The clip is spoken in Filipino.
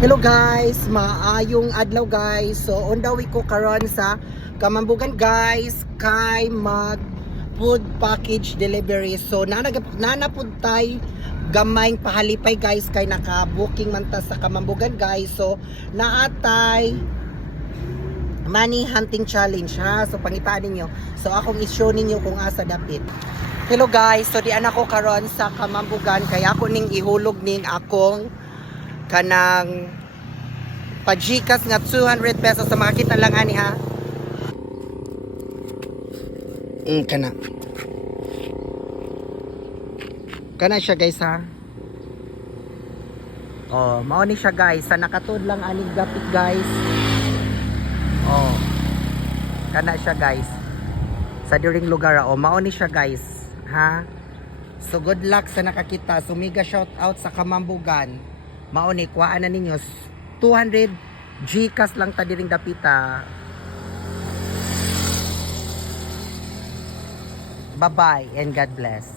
Hello guys, maayong adlaw guys. So on the way ko karon sa Kamambugan guys kay mag food package delivery. So nanag nanapud tay gamayng pahalipay guys kay naka-booking man ta sa Kamambugan guys. So naatay money hunting challenge ha. So pangitaan ninyo. So akong i-show ninyo kung asa dapit. Hello guys, so di ana ko karon sa Kamambugan kay ako ning ihulog ning akong kanang pajikas nga 200 pesos sa makakita lang ani ha. Mm, kana. Kana siya guys ha. Oh, mao ni siya guys. Sa nakatud lang ani gapit guys. Oh. Kana siya guys. Sa during lugar oh, mao ni siya guys. Ha? So good luck sa nakakita. So mega shout out sa Kamambugan. Mao ni kuhaan na ninyo 200 Gcash lang ta diring dapita. Bye-bye and God bless.